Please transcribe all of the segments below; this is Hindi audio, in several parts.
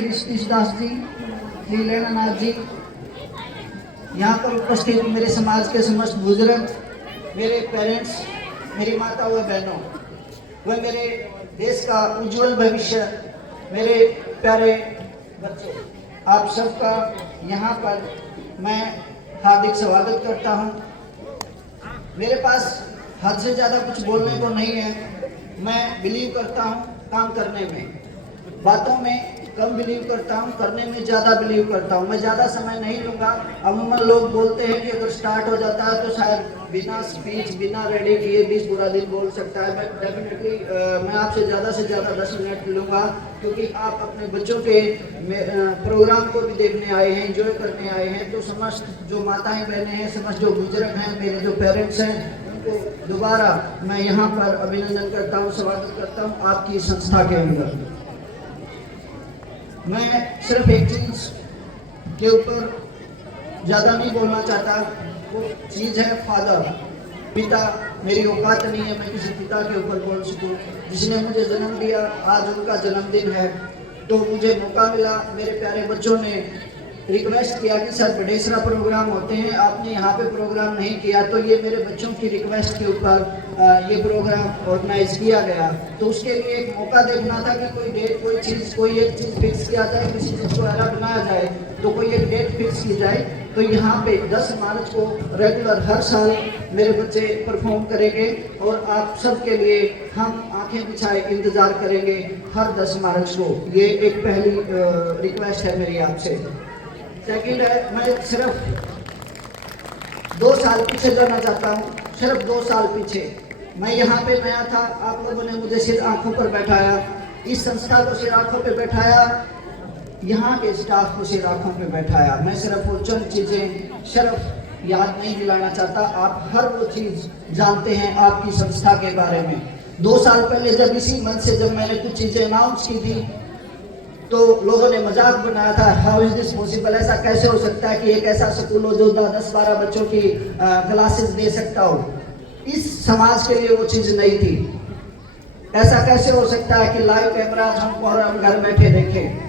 श्री सतीश दास जी, श्री लेनानाथ जी, यहाँ पर उपस्थित मेरे समाज के समस्त बुजुर्ग, मेरे पेरेंट्स, मेरी माता व बहनों, व मेरे देश का उज्जवल भविष्य, मेरे प्यारे बच्चों, आप सबका यहाँ पर मैं हार्दिक स्वागत करता हूँ। मेरे पास हद से ज़्यादा कुछ बोलने को नहीं है। मैं बिलीव करता हूँ काम करने में, बातों में कम बिलीव करता हूँ, करने में ज़्यादा बिलीव करता हूँ। मैं ज़्यादा समय नहीं लूँगा। अमूमन लोग बोलते हैं कि अगर स्टार्ट हो जाता है तो शायद बिना स्पीच, बिना रेडी किए 20 बुरा दिन बोल सकता है। बट डेफिनेटली मैं आपसे ज़्यादा से ज़्यादा 10 मिनट लूँगा, क्योंकि आप अपने बच्चों के प्रोग्राम को भी देखने आए हैं, एंजॉय करने आए हैं। तो समस्त जो माताएँ बहनें हैं, समस्त जो बुजुर्ग हैं, मेरे जो पेरेंट्स हैं, उनको दोबारा मैं यहाँ पर अभिनंदन करता हूँ, स्वागत करता हूँ आपकी संस्था के अंदर। मैं सिर्फ एक चीज़ के ऊपर ज़्यादा नहीं बोलना चाहता, वो चीज़ है फादर, पिता। मेरी औकात नहीं है मैं किसी पिता के ऊपर बोल सकूं। जिसने मुझे जन्म दिया, आज उनका जन्मदिन है, तो मुझे मौका मिला। मेरे प्यारे बच्चों ने रिक्वेस्ट किया कि सर बडेसरा प्रोग्राम होते हैं, आपने यहाँ पे प्रोग्राम नहीं किया, तो ये मेरे बच्चों की रिक्वेस्ट के ऊपर ये प्रोग्राम ऑर्गेनाइज किया गया। तो उसके लिए एक मौका देखना था कि कोई डेट, कोई चीज़, कोई एक चीज़ फिक्स किया जाए, किसी चीज़ को अलग बनाया जाए, तो कोई एक डेट फिक्स की जाए। तो यहाँ पे 10 मार्च को रेगुलर हर साल मेरे बच्चे परफॉर्म करेंगे और आप सबके लिए हम आंखें बिछाए इंतज़ार करेंगे हर 10 मार्च को। ये एक पहली रिक्वेस्ट है मेरी आपसे। सेकंड है, मैं सिर्फ 2 साल पीछे जाना चाहता हूँ, सिर्फ 2 साल पीछे। मैं यहाँ पे नया था, आप लोगों ने मुझे सिर आंखों पर बैठाया, इस संस्था को सिर आंखों पे बैठाया, यहाँ के स्टाफ को सिर आंखों पे बैठाया। मैं सिर्फ वो चंद चीज़ें सिर्फ याद नहीं दिलाना चाहता, आप हर वो चीज़ जानते हैं आपकी संस्था के बारे में। 2 साल पहले जब इसी मंच से जब मैंने कुछ चीज़ें अनाउंस की थी, तो लोगों ने मजाक बनाया था, हाउ इज दिस पॉसिबल, ऐसा कैसे हो सकता है कि एक ऐसा स्कूल हो जो 10-12 बच्चों की क्लासेस दे सकता हो। इस समाज के लिए वो चीज़ नहीं थी। ऐसा कैसे हो सकता है कि लाइव कैमरा हम घर बैठे देखें।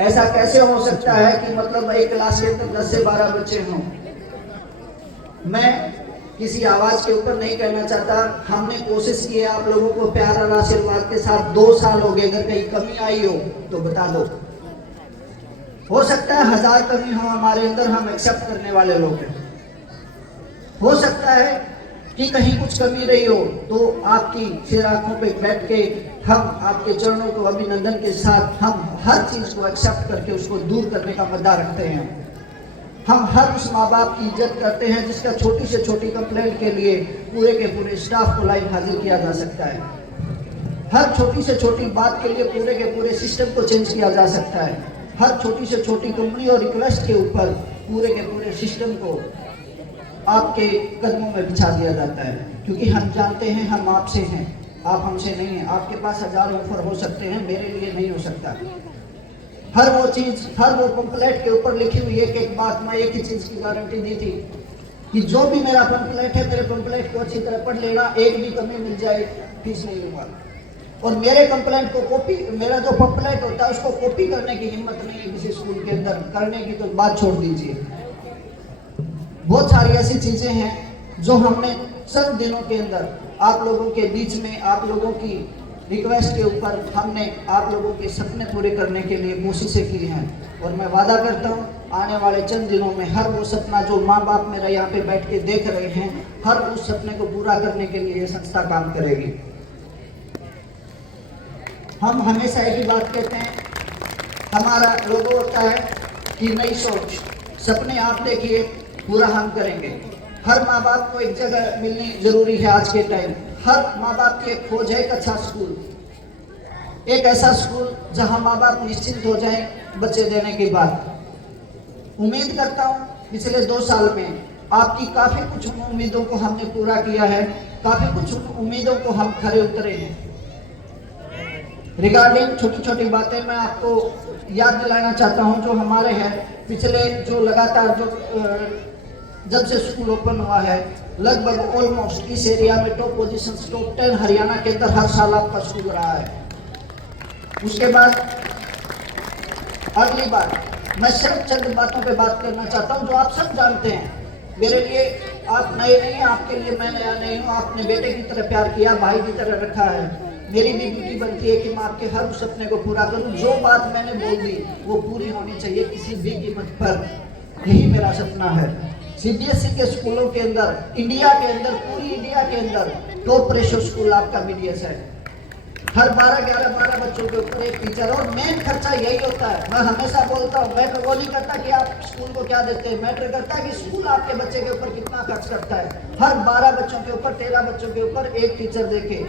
ऐसा कैसे हो सकता है कि मतलब एक क्लास के अंदर 10 से 12 बच्चे हों। मैं किसी आवाज़ के ऊपर नहीं कहना चाहता, हमने कोशिश की है आप लोगों को प्यार और आशीर्वाद के साथ। 2 साल हो गए, अगर कहीं कमी आई हो तो बता दो। हो सकता है 1000 कमी हो हमारे अंदर, हम एक्सेप्ट करने वाले लोग हैं। हो सकता है कि कहीं कुछ कमी रही हो, तो आपकी सिर आंखों पे बैठ के हम आपके चरणों को अभिनंदन के साथ हम हर चीज़ को एक्सेप्ट करके उसको दूर करने का मुद्दा रखते हैं। हम हर उस माँ बाप की इज्जत करते हैं जिसका छोटी से छोटी कंप्लेंट के लिए पूरे के पूरे स्टाफ को लाइन हाजिर किया जा सकता है। हर छोटी से छोटी बात के लिए पूरे के पूरे सिस्टम को चेंज किया जा सकता है। हर छोटी से छोटी कंपनी और रिक्वेस्ट के ऊपर पूरे के पूरे सिस्टम को आपके कदमों में बिछा दिया जाता है, क्योंकि हम जानते हैं हम आपसे हैं, आप हमसे नहीं हैं। आपके पास 1000 ऑफर हो सकते हैं, मेरे लिए नहीं हो सकता। हर वो चीज़, हर वो पंपलेट के ऊपर लिखी हुई एक बात, मैं एक ही चीज़ की गारंटी दी थी कि जो भी मेरा पंपलेट है, मेरे पंपलेट को अच्छी तरह पढ़ लेना, एक भी कमी मिल जाए फीस नहीं लूँगा। और मेरे कंप्लेंट को कॉपी, मेरा जो पंपलेट होता है उसको कॉपी करने की हिम्मत नहीं है किसी स्कूल के अंदर, करने की तो बात छोड़ दीजिए। बहुत सारी ऐसी चीज़ें हैं जो हमने चंद दिनों के अंदर आप लोगों के बीच में, आप लोगों की रिक्वेस्ट के ऊपर हमने आप लोगों के सपने पूरे करने के लिए कोशिशें की हैं। और मैं वादा करता हूँ आने वाले चंद दिनों में हर वो सपना जो माँ बाप मेरा यहाँ पे बैठ के देख रहे हैं, हर उस सपने को पूरा करने के लिए ये संस्था काम करेगी। हम हमेशा एक ही बात कहते हैं, हमारा लोगो होता है कि नई सोच, सपने आप देखिए, पूरा हम करेंगे। हर माँ बाप को एक जगह मिलनी जरूरी है आज के टाइम। हर माँ बाप की एक खोज है एक अच्छा स्कूल, एक ऐसा स्कूल जहाँ माँ बाप निश्चिंत हो जाएं बच्चे देने के बाद। उम्मीद करता हूँ पिछले 2 साल में आपकी काफ़ी कुछ उम्मीदों को हमने पूरा किया है, काफ़ी कुछ उम्मीदों को हम खरे उतरे हैं। रिगार्डिंग छोटी छोटी बातें मैं आपको याद दिलाना चाहता हूँ जो हमारे हैं। पिछले जो लगातार जो जब से स्कूल ओपन हुआ है, लगभग ऑलमोस्ट इस एरिया में टॉप पोजीशन, टॉप 10 हरियाणा के अंदर हर साल आपका स्कूल रहा है। उसके बाद अगली बात, मैं सिर्फ चंद बातों पे बात करना चाहता हूँ जो आप सब जानते हैं। मेरे लिए आप नए नहीं हैं, आपके लिए मैं नया नहीं हूँ। आपने बेटे की तरह प्यार किया, भाई की तरह रखा है। मेरी भी ड्यूटी बनती है कि मैं आपके हर सपने को पूरा करूँ। जो बात मैंने बोल दी वो पूरी होनी चाहिए किसी भी कीमत पर, यही मेरा सपना है। सीबीएसई के स्कूलों के अंदर, इंडिया के अंदर, पूरी इंडिया के अंदर टॉप रेशो स्कूल आपका बीडीएस है। हर 12 बच्चों के ऊपर एक टीचर, और मेन खर्चा यही होता है। मैं हमेशा बोलता हूँ, मैटर वो नहीं करता कि आप स्कूल को क्या देते हैं, मैटर करता है कि स्कूल आपके बच्चे के ऊपर कितना खर्च करता है। हर 12 बच्चों के ऊपर, 13 बच्चों के ऊपर एक टीचर देके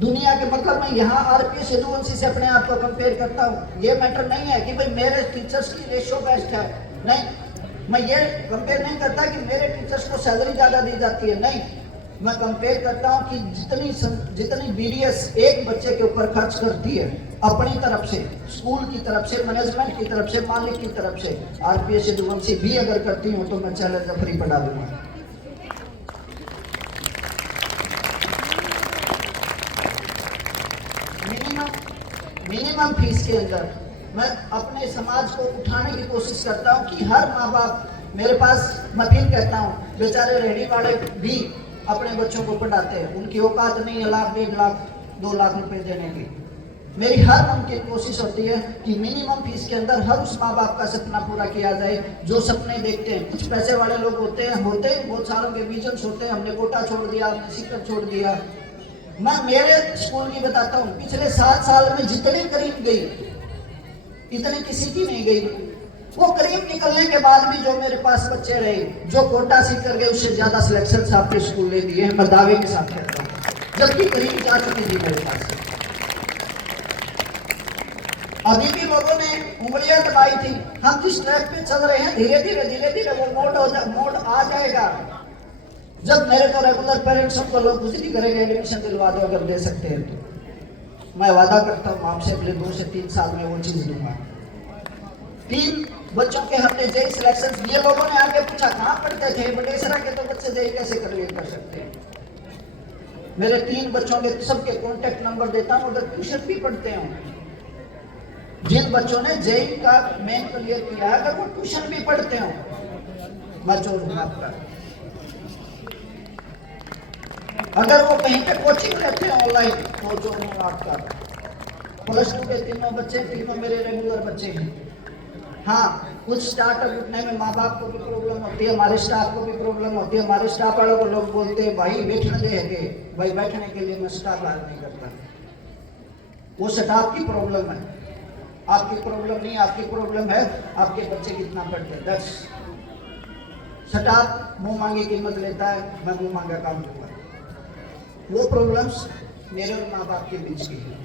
दुनिया के, मतलब मैं यहाँ आरपीएस यदुवंशी से अपने आप को कंपेयर करता हूँ। ये मैटर नहीं है कि भाई मेरे टीचर्स की रेशो बेस्ट है, नहीं। मैं ये कंपेयर नहीं करता कि मेरे टीचर्स को सैलरी ज़्यादा दी जाती है, नहीं। मैं कंपेयर करता हूँ कि जितनी बीडीएस एक बच्चे के ऊपर खर्च करती है अपनी तरफ से, स्कूल की तरफ से, मैनेजमेंट की तरफ से, मालिक की तरफ से, आरपीएस यदुवंशी भी अगर करती हूँ तो मैं चैलेंज फ्री पढ़ा दूंगा। मिनिमम फीस के अंदर मैं अपने समाज को उठाने की कोशिश करता हूँ कि हर माँ बाप, मेरे पास मैं फिर कहता हूँ, बेचारे रेहड़ी वाले भी अपने बच्चों को पढ़ाते हैं। उनकी औकात नहीं है 1 लाख, 1.5 लाख, 2 लाख रुपए देने की। मेरी हर मुमकिन कोशिश होती है कि मिनिमम फीस के अंदर हर उस माँ बाप का सपना पूरा किया जाए जो सपने देखते हैं। कुछ पैसे वाले लोग होते हैं बहुत सालों के विजन्स होते हैं, हमने कोटा छोड़ दिया, हमने सीकर छोड़ दिया। मैं मेरे स्कूल की बताता हूँ, पिछले 7 साल में जितने करीब गई इतनी किसी की नहीं गई। वो करीब निकलने के बाद भी जो मेरे पास बच्चे रहे, जो कोटा सीकर गए, उससे ज्यादा सिलेक्शन आपके स्कूल ने दिए हैं, मैं दावे के साथ कहता हूँ, जबकि करीब जा चुकी थी मेरे पास। अभी भी लोगों ने उंगलियां दबाई थी। हम जिस ट्रैक पे चल रहे हैं, धीरे धीरे वो मोड आ जाएगा। जब मेरे को रेगुलर पेरेंट्स को लोग कुछ नहीं करेंगे, एडमिशन दिलवा दो अगर दे सकते हैं तो। मैं वादा करता हूँ आपसे अगले 2 से 3 साल में वो चीज दूंगा। 3 बच्चों के हमने जेई सिलेक्शन दिए। लोगों ने आगे पूछा कहाँ पढ़ते थे, बटेसरा के तो बच्चे जेई कैसे कर सकते हैं। मेरे 3 बच्चों के सबके कॉन्टेक्ट नंबर देता हूँ, अगर ट्यूशन भी पढ़ते हैं। जिन बच्चों ने जेई का मेन क्लियर किया है, अगर वो ट्यूशन भी पढ़ते हो, मैं छोड़ूंगा आपका। अगर वो कहीं पे कोचिंग लेते हैं ऑनलाइन, तो छोड़ूंगा आपका। +2 के 3 बच्चे, 3 मेरे रेगुलर बच्चे हैं। हाँ, कुछ स्टार्टअप उठने में माँ बाप को भी प्रॉब्लम होती है, हमारे स्टाफ को भी प्रॉब्लम होती है। हमारे स्टाफ वालों को लोग बोलते हैं भाई बैठने देंगे, भाई बैठने के लिए मैं स्टाफ हायर नहीं करता। वो स्टाफ की प्रॉब्लम है, आपकी प्रॉब्लम नहीं। आपकी प्रॉब्लम है आपके बच्चे कितना पढ़ते हैं। दस स्टाफ मुंह मांगी कीमत लेता है, मैं मुंह मांगा काम दूंगा। वो प्रॉब्लम्स मेरे और माँ बाप के बीच की है।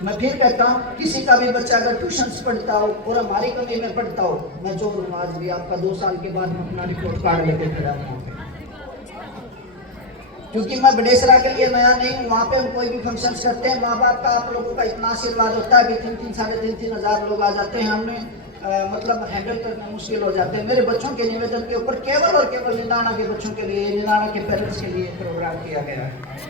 मैं फिर कहता हूँ, किसी का भी बच्चा अगर ट्यूशन पढ़ता हो और हमारी कमी में पढ़ता हो, मैं जो दूंगा आज भी आपका 2 साल के बाद मैं अपना रिपोर्ट कार्ड लेके खड़ा हूँ। क्योंकि मैं बडेसरा के लिए नया नहीं हूँ। वहाँ पे हम कोई भी फंक्शन करते हैं, माँ बाप का, आप लोगों का इतना आशीर्वाद होता है कि 3-3, 3,500 हजार लोग आ जाते हैं। हमें मतलब हैंडल करना मुश्किल हो जाते हैं। मेरे बच्चों के निवेदन के ऊपर केवल और केवल निनाना के बच्चों के लिए, निनाना के पेरेंट्स के लिए प्रोग्राम किया गया है,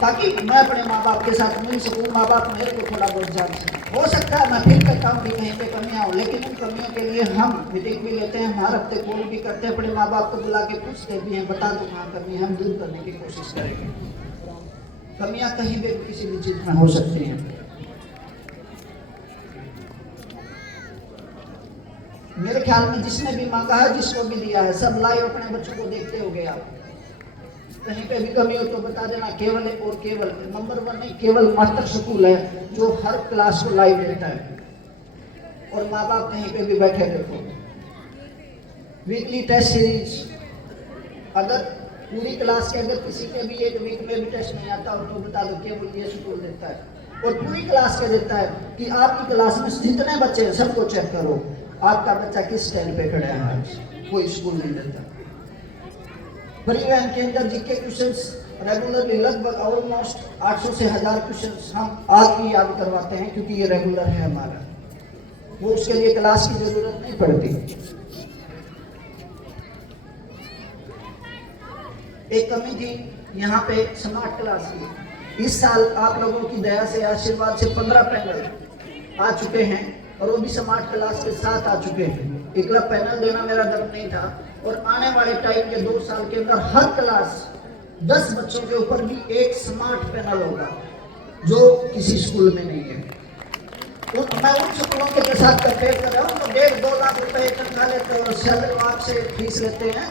ताकि मैं अपने माँ बाप के साथ मिल सकूँ, माँ बाप मेरे को थोड़ा बहुत जान सकें। हो सकता है मैं फिर कहता हूँ कि कहीं पे कमियाँ हो, लेकिन उन कमियों के लिए हम मीटिंग भी लेते हैं, हर हफ्ते कॉल भी करते हैं, अपने माँ बाप को बुला के पूछते भी हैं, बता दो कहाँ कमी है, हम दूर करने की कोशिश करेंगे। कमियाँ कहीं भी किसी भी चीज में हो सकती हैं। मेरे ख्याल में जिसने भी मांगा है, जिसको भी दिया है, सब लाइव अपने बच्चों को देखते हो गए आप। कहीं पे भी कमी हो तो बता देना। केवल और केवल नंबर 1 नहीं, केवल मास्टर स्कूल है जो हर क्लास को लाइव देता है, और माँ बाप कहीं पे भी बैठे देखो। वीकली टेस्ट सीरीज, अगर पूरी क्लास के अगर किसी के भी एक वीक में भी टेस्ट नहीं आता हो तो बता दो, केवल ये स्कूल देता है। और पूरी क्लास के देता है कि आपकी क्लास में जितने बच्चे हैं सबको चेक करो, आपका बच्चा किस स्टैंड पे खड़ा है। कोई स्कूल नहीं देता। परिवहन के अंदर जीके क्वेश्चंस रेगुलरली लगभग ऑलमोस्ट 800 से 1000 क्वेश्चंस हम आज भी याद करवाते हैं, क्योंकि ये रेगुलर है हमारा। वो उसके लिए क्लास की जरूरत नहीं पड़ती। एक कमी थी यहाँ पे स्मार्ट क्लास की। इस साल आप लोगों की दया से, आशीर्वाद से 15 पैनल आ चुके हैं और वो भी स्मार्ट क्लास के साथ आ चुके हैं। एकला पैनल देना मेरा दम नहीं था और आने वाले टाइम के 2 साल के अंदर हर क्लास 10 बच्चों के ऊपर भी एक स्मार्ट पैनल होगा जो किसी स्कूल में नहीं है। तो मैं उन स्कूलों के साथ कंपेयर कर रहा हूँ तो 1.5-2 लाख रुपए तनख्वाह लेते हैं और सैलरी आपसे फीस लेते हैं।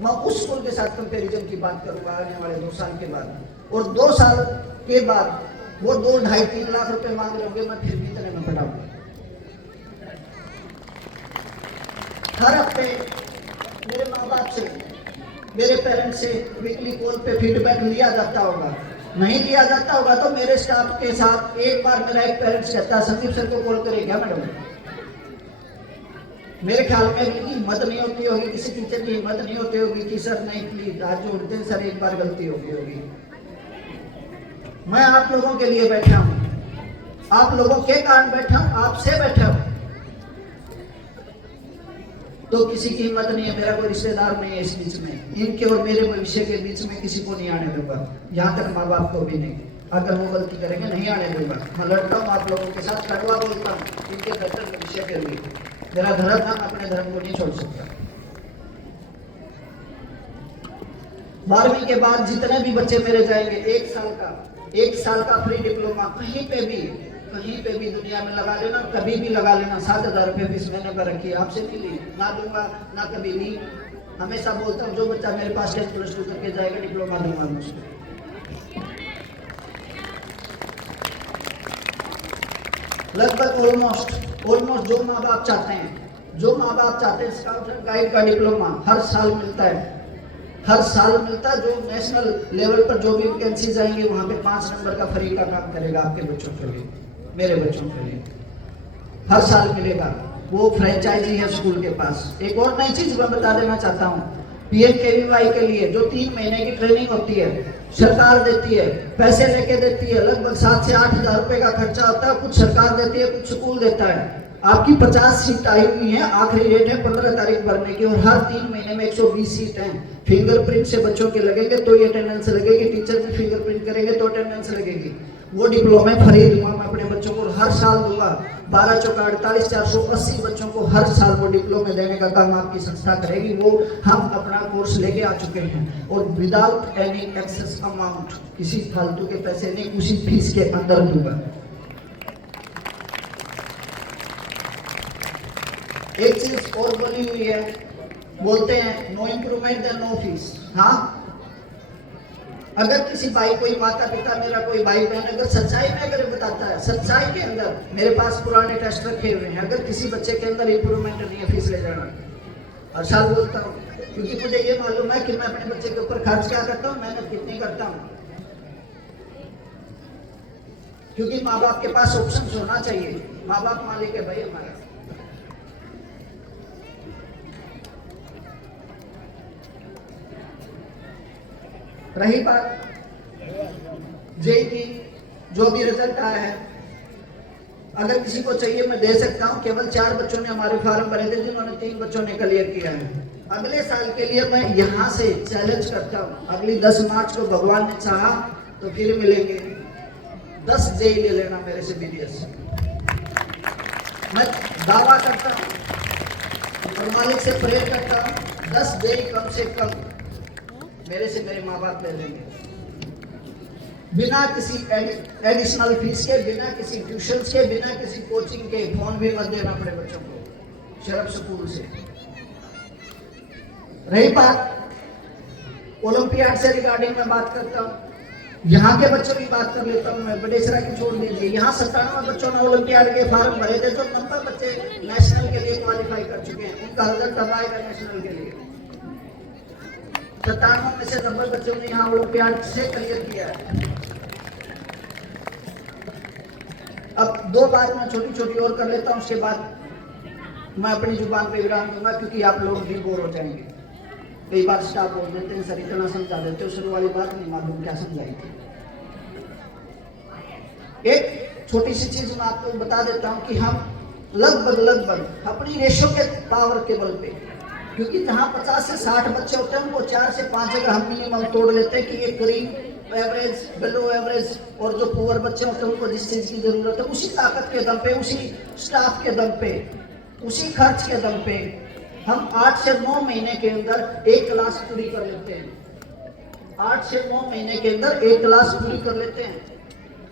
मैं उस स्कूल के साथ कंपेरिजन की बात करूंगा आने वाले 2 साल के बाद। और 2 साल के बाद वो 2-2.5-3 लाख रुपए मांग रहे होंगे, मैं फिर भी इतने में पढ़ाऊंगा। हर हफ्ते मेरे माँ बाप से, मेरे पेरेंट्स से वीकली कॉल पे फीडबैक लिया जाता होगा। नहीं लिया जाता होगा तो मेरे स्टाफ के साथ एक बार मेरा एक पेरेंट्स कहता है संदीप सर को कॉल करें क्या मैडम? मेरे ख्याल में इनकी हिम्मत नहीं होती होगी, किसी टीचर की हिम्मत नहीं होती होगी कि सर नहीं प्लीज आज जो उठते सर एक बार गलती होगी। मैं आप लोगों के लिए बैठा हूँ, आप लोगों के कारण बैठा हूँ, आपसे बैठा हूँ। तो किसी की हिम्मत नहीं है, मेरा कोई रिश्तेदार नहीं है इस बीच में, इनके और मेरे भविष्य के बीच में किसी को नहीं आने दूंगा, यहाँ तक माँ बाप को भी नहीं। अगर वो गलती करेंगे नहीं आने दूंगा। मैं लड़ता हूँ आप लोगों के साथ, कड़वा बोलता हूँ इनके बेहतर भविष्य के लिए। मेरा धर्म था, अपने धर्म को नहीं छोड़ सकता। 12वीं के बाद जितने भी बच्चे मेरे जाएंगे 1 साल का फ्री डिप्लोमा कहीं पे भी दुनिया में लगा लेना, कभी भी लगा लेना। 7,000 रुपये फीस मैंने कर रखी है, आपसे नहीं ली, ना दूंगा ना कभी ली। हमेशा बोलता हूँ जो बच्चा मेरे पास 10+2 करके जाएगा डिप्लोमा दूंगा उसको। लगभग ऑलमोस्ट जो माँ बाप चाहते हैं स्काउट एंड गाइड का डिप्लोमा हर साल मिलता है। जो नेशनल लेवल पर जो भी वैकेंसी जाएंगे वहाँ पे 5 नंबर का फ्री का काम करेगा आपके बच्चों के लिए, मेरे बच्चों के लिए हर साल मिलेगा। वो फ्रेंचाइजी है स्कूल के पास। एक और नई चीज मैं बता देना चाहता हूँ, PMKVY के लिए जो 3 महीने की ट्रेनिंग होती है सरकार देती है, पैसे लेके देती है। लगभग 7 से 8 हज़ार रुपए का खर्चा होता है, कुछ सरकार देती है, कुछ स्कूल देता है। आपकी 50 सीट आई हुई है, आखिरी डेट है 15 तारीख भरने की और हर 3 महीने में 120 सीट हैं। फिंगरप्रिंट से बच्चों के लगेंगे तो ये अटेंडेंस लगेगी, टीचर भी फिंगरप्रिंट करेंगे तो अटेंडेंस लगेगी। वो डिप्लोमा फ्री दूंगा मैं अपने बच्चों को, हर साल दूंगा। 12 चौका 48, 480 बच्चों को हर साल वो डिप्लोमा देने का काम आपकी संस्था करेगी। वो हम अपना कोर्स लेके आ चुके हैं और विदाउट एनी एक्सेस अमाउंट, किसी फालतू के पैसे नहीं, उसी फीस के अंदर दूंगा। एक चीज और बोली हुई है, बोलते हैं no improvement then no fees. हाँ, अगर किसी भाई, कोई माता पिता, मेरा कोई भाई बहन अगर सच्चाई में अगर बताता है, सच्चाई के अंदर मेरे पास पुराने टेस्ट रखे हुए हैं, अगर किसी बच्चे के अंदर इम्प्रूवमेंट नहीं है, फीस ले जाना। और साल बोलता हूँ क्योंकि मुझे ये मालूम है कि मैं अपने बच्चे के ऊपर खर्च क्या करता हूँ, मेहनत कितनी करता हूँ। क्योंकि माँ बाप के पास ऑप्शन होना चाहिए। माँ बाप मालिक है भाई हमारा। रही बात जेई की, जो भी रिजल्ट आया है, अगर किसी को चाहिए मैं दे सकता हूं। केवल 4 बच्चों ने हमारे फॉर्म भरे थे, जिन्होंने 3 बच्चों ने क्लियर किया है। अगले साल के लिए मैं यहां से चैलेंज करता हूं, अगली 10 मार्च को भगवान ने चाहा तो फिर मिलेंगे, 10 जेई ले लेना मेरे से BDS। मैं दावा करता हूं और मालिक से प्रेयर करता हूं, 10 जेई कम से कम मेरे से मेरे माँ बाप ले लेंगे, बिना किसी एडिशनल फीस के, बिना किसी ट्यूशन के, बिना किसी कोचिंग के। फोन भी मत देना अपने बच्चों को, शर्फ स्कूल से। रही बात ओलंपियाड से रिगार्डिंग मैं बात करता हूँ, यहाँ के बच्चों की बात कर लेता हूँ मैं, बड़ेसरा की छोड़ दीजिए। यहाँ 97 बच्चों ने ओलंपियाड के फॉर्म भरे थे, तो 90 बच्चे नेशनल के लिए क्वालिफाई कर चुके हैं। उनका रिजल्ट अब आएगा नेशनल के लिए। 97 में से 90 बच्चों ने यहाँ ओलंपियाड से क्लियर किया है। अब 2 बात मैं छोटी छोटी और कर लेता हूँ, उसके बाद मैं अपनी जुबान पे विराम दूंगा, क्योंकि आप लोग भी बोर हो जाएंगे। कई बार स्टाफ बोल देते हैं सर इतना समझा देते हो, शुरू वाली बात नहीं मालूम क्या समझाई थी। एक छोटी सी चीज मैं आपको बता देता हूँ कि हम लगभग अपनी रेशो के पावर के बल पे, क्योंकि जहाँ 50 से 60 बच्चे होते हैं उनको 4 से 5 जगह हम मिनिमम तोड़ लेते हैं कि ये करीब एवरेज, बिलो एवरेज और जो पुअर बच्चे होते हैं उनको जिस चीज़ की ज़रूरत है उसी ताकत के दम पे, उसी स्टाफ के दम पे, उसी खर्च के दम पे हम 8 से 9 महीने के अंदर एक क्लास पूरी कर लेते हैं। 8 से 9 महीने के अंदर एक क्लास पूरी कर लेते हैं।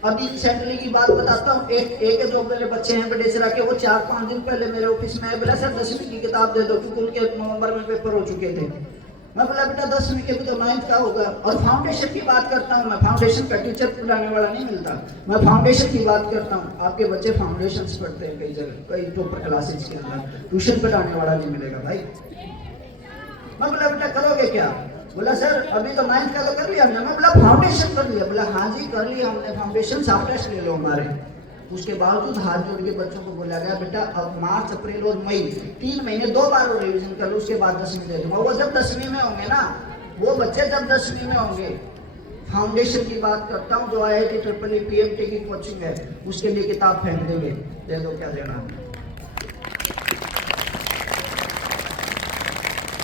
अभी रिसेंटली की बात बताता हूँ, एक जो मेरे बच्चे हैं बडेसरा के, वो 4-5 दिन पहले मेरे ऑफिस में आए, बोला सर 10वीं की किताब दे दो, क्योंकि उनके नवंबर में पेपर हो चुके थे। मैं बोला बेटा 10वीं के भी तो 9th का होगा। और फाउंडेशन की बात करता हूँ, मैं फाउंडेशन का टीचर पढ़ाने वाला नहीं मिलता, मैं फाउंडेशन की बात करता हूँ। आपके बच्चे फाउंडेशन पढ़ते हैं कई जगह, कई टॉपर क्लासेज के अंदर, ट्यूशन पढ़ाने वाला नहीं मिलेगा भाई। मैं बोला बेटा करोगे क्या? बोला सर अभी तो 9th का तो कर लिया हमने। मैं बोला फाउंडेशन कर लिया? बोला हाँ जी कर लिया हमने फाउंडेशन, साफ टेस्ट ले लो हमारे। उसके बावजूद हाथ जोड़ के बच्चों को बोला गया बेटा अब मार्च, अप्रैल और मई 3 महीने 2 बार और रिविजन कर लो, उसके बाद 10वीं दे दूंगा। वो जब 10वीं में होंगे ना, वो बच्चे जब 10वीं में होंगे, फाउंडेशन की बात करता हूँ, जो IIT ट्रिपल PMT की कोचिंग है, उसके लिए किताब फेंक देंगे, दे दो क्या देना।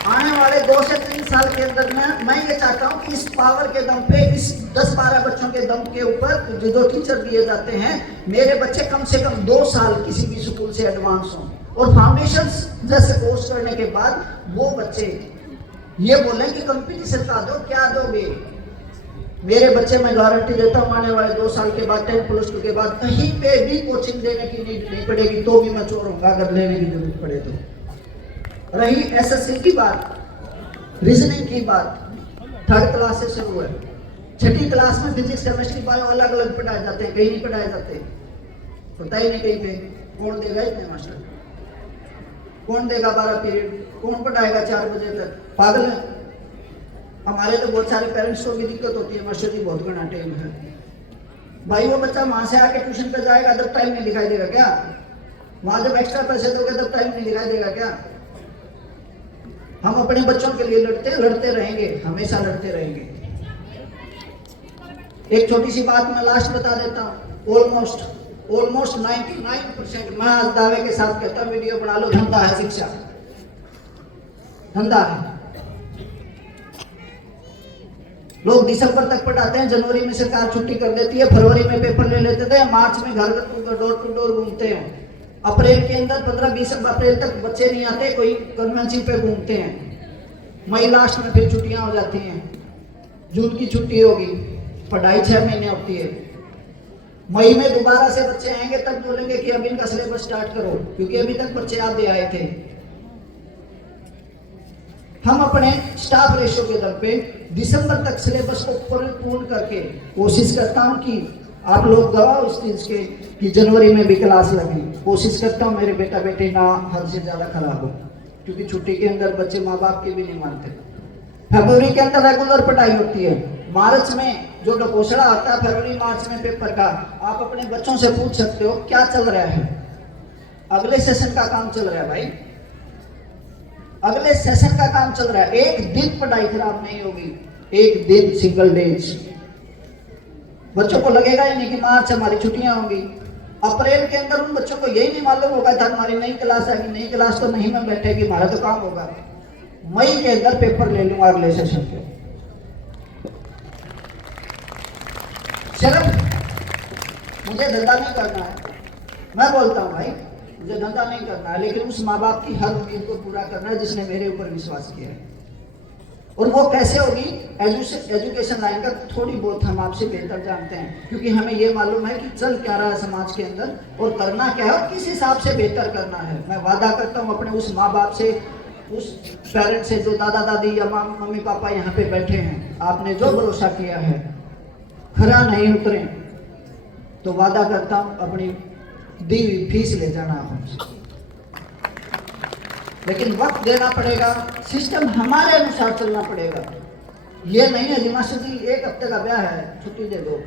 आने वाले 2 से 3 साल के अंदर में मैं ये चाहता हूँ कि इस पावर के दम पे, इस 10-12 बच्चों के दम के ऊपर जो टीचर दिए जाते हैं, मेरे बच्चे कम से कम 2 साल किसी भी स्कूल से एडवांस हों, और फाउंडेशन जैसे कोर्स करने के बाद वो बच्चे ये बोलें कि कंपटीशन का दो, क्या दोगे। मेरे बच्चे मैं गारंटी देता हूँ आने वाले 2 साल के बाद 10+2 के बाद कहीं पे भी कोचिंग देने की नीड नहीं पड़ेगी, तो भी मैं चोर होऊंगा अगर लेने की जरूरत पड़े तो। रही SSC की बात, रीजनिंग की बात, 3rd क्लास से शुरू है। 6ठी क्लास में फिजिक्स, केमिस्ट्री, बायो अलग अलग पढ़ाए जाते हैं, कहीं नहीं पढ़ाए जाते, पता ही नहीं कहीं पे। कौन देगा इतने मास्टर? कौन देगा 12 पीरियड? कौन पढ़ाएगा 4 बजे तक? पागल है। हमारे तो बहुत सारे पेरेंट्स को भी दिक्कत होती है, मास्टर जी बहुत घना टाइम है। भाई वो बच्चा वहां से आके ट्यूशन पे जाएगा तब टाइम नहीं दिखाई देगा क्या? वहां जब एक्स्ट्रा पैसे दोगे तब टाइम नहीं दिखाई देगा क्या? हम अपने बच्चों के लिए लड़ते रहेंगे, हमेशा लड़ते रहेंगे। एक छोटी सी बात मैं लास्ट बता देता हूँ। ऑलमोस्ट 99% मैं आज दावे के साथ कहता हूँ, वीडियो बना लो, धंधा है शिक्षा, धंधा है। लोग दिसंबर तक पढ़ाते हैं, जनवरी में सरकार छुट्टी कर देती है, फरवरी में पेपर ले लेते थे, मार्च में घर डोर टू डोर घूमते हैं, अप्रैल के अंदर 15-20 अप्रैल तक बच्चे नहीं आते, कोई कन्वेंशन पे घूमते हैं, मई लास्ट में फिर छुट्टियां हो जाती हैं, जून की छुट्टी होगी, पढ़ाई 6 महीने होती है, मई में दोबारा से बच्चे आएंगे, तब बोलेंगे कि अब इनका सिलेबस स्टार्ट करो, क्योंकि अभी तक बच्चे आधे आए थे। हम अपने स्टाफ रेशियो के दर पे दिसंबर तक सिलेबस को पूर्ण करके कोशिश करता हूं कि आप लोग गवाह इस चीज के कि जनवरी में भी क्लास लगे। कोशिश करता हूँ मेरे बेटा बेटी ना हद से ज़्यादा खराब हो, क्योंकि छुट्टी के अंदर बच्चे माँ बाप के भी नहीं मानते। फरवरी के अंदर रेगुलर पढ़ाई होती है, मार्च में जो डकोसड़ा आता है फरवरी मार्च में पेपर का, आप अपने बच्चों से पूछ सकते हो क्या चल रहा है, अगले सेशन का काम चल रहा है भाई, अगले सेशन का काम चल रहा है। एक दिन पढ़ाई खराब नहीं होगी, एक दिन सिंगल डेज। बच्चों को लगेगा ही नहीं कि मार्च हमारी छुट्टियां होंगी। अप्रैल के अंदर उन बच्चों को यही नहीं मालूम होगा था हमारी नई क्लास आएगी, नई क्लास तो नहीं में बैठेगी, हमारा तो काम होगा। मई के अंदर पेपर ले लूंगा अगले सेशन के। सिर्फ मुझे धंधा नहीं करना है, मैं बोलता हूँ भाई मुझे धंधा नहीं करना है, लेकिन उस माँ बाप की हर उम्मीद को पूरा करना है जिसने मेरे ऊपर विश्वास किया है। और वो कैसे होगी? एजुकेशन लाइन का थोड़ी बहुत हम आपसे बेहतर जानते हैं, क्योंकि हमें ये मालूम है कि चल क्या रहा है समाज के अंदर और करना क्या है और किस हिसाब से बेहतर करना है। मैं वादा करता हूँ अपने उस माँ बाप से, उस पेरेंट्स से जो दादा दादी या मम्मी पापा यहाँ पे बैठे हैं, आपने जो भरोसा किया है खरा नहीं उतरे तो वादा करता हूँ अपनी दी हुई फीस ले जाना हमसे, लेकिन वक्त देना पड़ेगा, सिस्टम हमारे अनुसार चलना पड़ेगा। ये नहीं है जी मास्टर जी 1 हफ्ते का ब्याह है छुट्टी दे दो,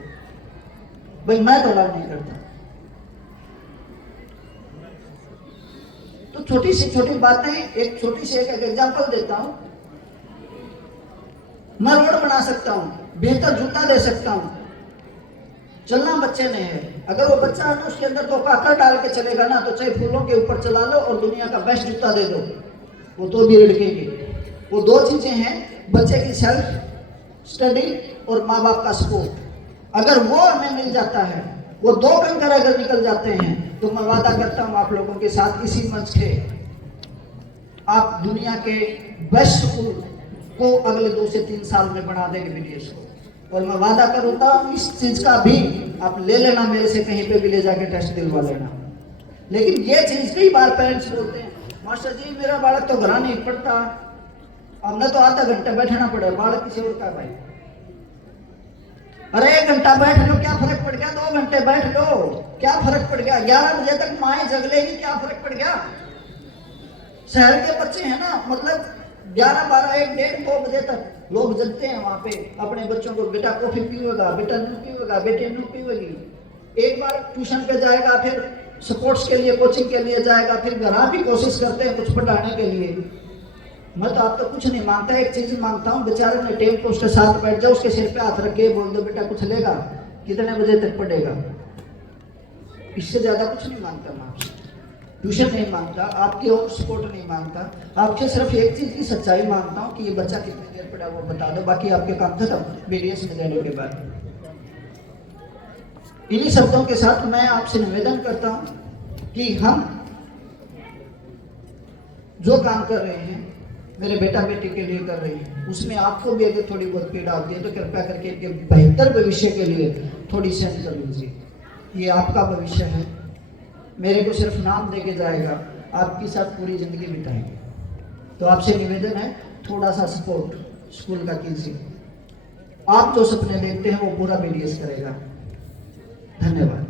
भाई मैं तो अलाउ नहीं करता। तो छोटी सी छोटी बातें, एक छोटी सी एक एग्जांपल देता हूं। मैं रोड बना सकता हूं, बेहतर जूता दे सकता हूं, चलना बच्चे ने है। अगर वो बच्चा है तो उसके अंदर तो काकर डाल के चलेगा ना, तो चाहे फूलों के ऊपर चला लो और दुनिया का बेस्ट जूता दे दो, वो तो भी लड़केंगे। वो 2 चीजें हैं, बच्चे की स्टडी और माँ बाप का सपोर्ट, अगर वो हमें मिल जाता है, वो 2 कंकर अगर निकल जाते हैं, तो मैं वादा करता हूँ आप लोगों के साथ इसी मंच के आप दुनिया के बेस्ट स्कूल को अगले 2 से 3 साल में बना देंगे बीडीएस को। और मैं वादा करता हूँ इस चीज का भी आप ले लेना मेरे से, कहीं पे भी ले जाके टेस्ट दिलवा लेना। लेकिन ये चीज कई बार पेरेंट्स बोलते हैं, मास्टर जी मेरा बालक तो घर नहीं पढ़ता, हमने तो आधा घंटा बैठना पड़ा, बालक किसी और का भाई। अरे 1 घंटा बैठ लो, क्या फर्क पड़ गया? 2 घंटे बैठ लो, क्या फर्क पड़ गया? 11 बजे तक माएँ जग लेगी, क्या फर्क पड़ गया? शहर के बच्चे हैं ना, मतलब 11, 12, 1, 1:30, 2 बजे तक लोग जगते हैं वहां पे अपने बच्चों को, बेटा कॉफी पीवेगा, बेटा नींद पीवेगा, बेटे नींद पीवेगी। एक बार ट्यूशन पे जाएगा, फिर स्पोर्ट्स के लिए कोचिंग के लिए जाएगा, फिर घर भी कोशिश करते हैं कुछ पढ़ाने के लिए। मैं तो आप तो कुछ नहीं मांगता, एक चीज मांगता हूँ, बेचारे ने टेम पोस्ट के साथ बैठ जाओ, उसके सिर पे हाथ रख के बोल दो बेटा कुछ लेगा, कितने बजे तक पढ़ेगा। इससे ज्यादा कुछ नहीं मांगता मैं आपसे, ट्यूशन नहीं मांगता, आपकी और सपोर्ट नहीं मांगता, आपसे सिर्फ एक चीज की सच्चाई मांगता हूँ कि ये बच्चा कितनी देर पढ़ा वो बता दो, बाकी आपके काम खत्म बीडीएस में देने के बाद। इन्हीं शब्दों के साथ मैं आपसे निवेदन करता हूँ कि हम जो काम कर रहे हैं मेरे बेटा बेटी के लिए कर रहे हैं, उसमें आपको भी अगर थोड़ी बहुत पीड़ा होती है तो कृपया करके इनके बेहतर भविष्य के लिए थोड़ी सहन कर लीजिए। ये आपका भविष्य है, मेरे को सिर्फ नाम देके जाएगा, आपके साथ पूरी जिंदगी बिताएंगे। तो आपसे निवेदन है थोड़ा सा सपोर्ट स्कूल का कीजिए। आप जो सपने देखते हैं वो पूरा बीडीएस करेगा। धन्यवाद।